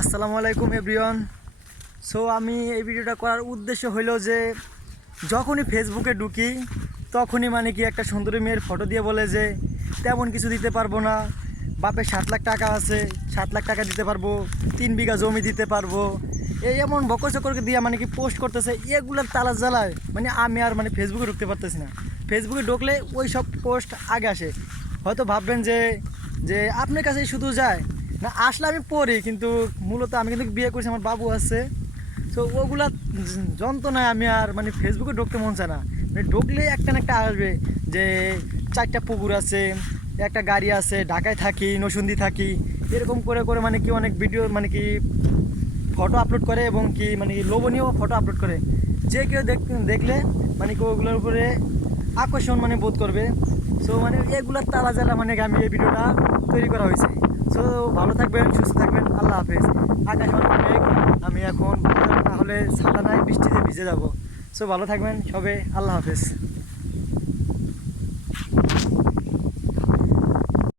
আসসালামু আলাইকুম everyone. So আমি এই ভিডিওটা করার উদ্দেশ্য হলো যে যখনই ফেসবুকে ঢুকি তখনই মানে কি একটা সুন্দরী মেয়ের ফটো দিয়ে বলে যে তেমন কিছু দিতে পারবো না, বাপের 7 লাখ টাকা আছে, 7 লাখ টাকা দিতে পারবো, 3 বিঘা জমি দিতে পারবো, এই এমন বকচকরকে দিয়ে মানে কি পোস্ট করতেছে। এগুলোর তালা জ্বালায় মানে আমি আর মানে ফেসবুকে ঢুকতে পারতেছি না। ফেসবুকে ঢুকলে ওই সব পোস্ট আগে আসে। হয়তো ভাববেন যে যে আপনার কাছেই শুধু যায় না, আসলে আমি পড়ি, কিন্তু মূলত আমি কিন্তু বিয়ে করছি, আমার বাবু আছে। তো ওগুলা যন্ত্রণায় আমি আর মানে ফেসবুকে ঢুকতে মন চায় না। মানে ঢুকলে একটা না একটা আসবে যে 4টা পুকুর আছে, একটা গাড়ি আছে, ঢাকায় থাকি, নসুন্দি থাকি, এরকম করে করে মানে কি অনেক ভিডিও মানে কি ফটো আপলোড করে এবং কি মানে কি লোভনীয় ফটো আপলোড করে। যে কেউ দেখলে মানে কি ওগুলোর উপরে আকর্ষণ মানে বোধ করবে। সো মানে এগুলার তালা জ্বালা মানে আমি এই ভিডিওটা তৈরি করা হয়েছে। সো ভালো থাকবেন, সুস্থ থাকবেন, আল্লাহ হাফেজ। আকাশ অনেক মেঘ, আমি এখন না হলে ছাতা নাই, বৃষ্টিতে ভিজে যাব। সো ভালো থাকবেন সবে, আল্লাহ হাফেজ।